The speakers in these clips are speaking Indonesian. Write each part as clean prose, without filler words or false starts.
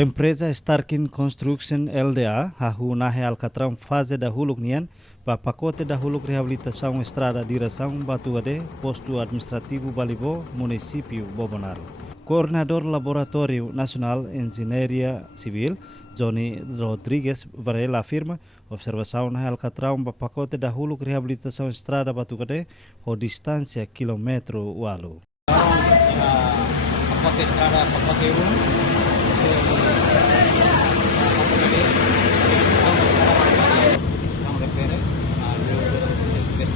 Empresa Starkin Construction LDA hahu nahe Alcatrão fase dahulu nian pa pacote dahulu reabilitação estrada direção Batu Gade, posto administrativo Balibo, município Bobonaro. Coordenador Laboratório Nacional Engenharia Civil, Johnny Rodrigues Varela afirma observação na Alcatrão pa pacote dahulu reabilitação estrada Batu Gade o distância quilômetro walu. Pacote estrada pacote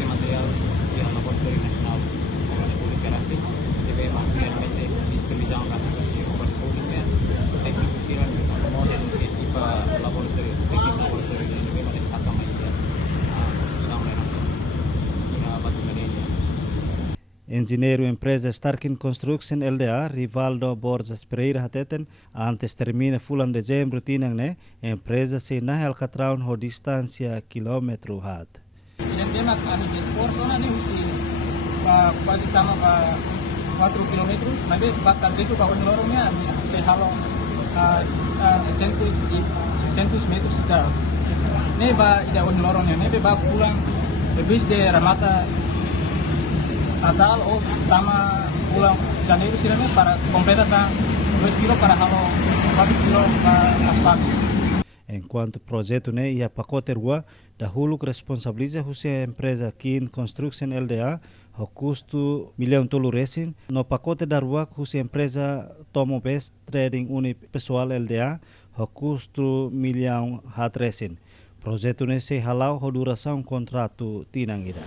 material yang laboratório nacional da República Argentina deve materialmente disponibilizar obras públicas técnico kiran model que tipa laboratório técnico laboratório yang deve manejar magia khususnya merah batu media. Engenheiro empresa Starkin Construction LDA Rivaldo Borges Pereira hateten antes termina fulan dezembro tinang ne empresa se na Alcatrão ho distância quilômetro hat. Yang dia nak anu esforço na ni usi quase tama pa 4 km, nabe bakal itu ka lorongnya se halo 600 metros sudah. Ne ba ida lorongnya ne ba pulang lebih de Ramata Natal o tama pulang Janeiro sirane para completa ta 2 kilo para halo 4 kilo asfalto. Enquanto projeto ne ia pacote rua dahulu responsabiliza a empresa Kin Construction LDA o custo milhão tolo resin no pacote da rua a empresa Tomo Best Trading Uni Pessoal LDA o custo milhão hat resin. Projeto ne se halau ho duração contrato tinangira.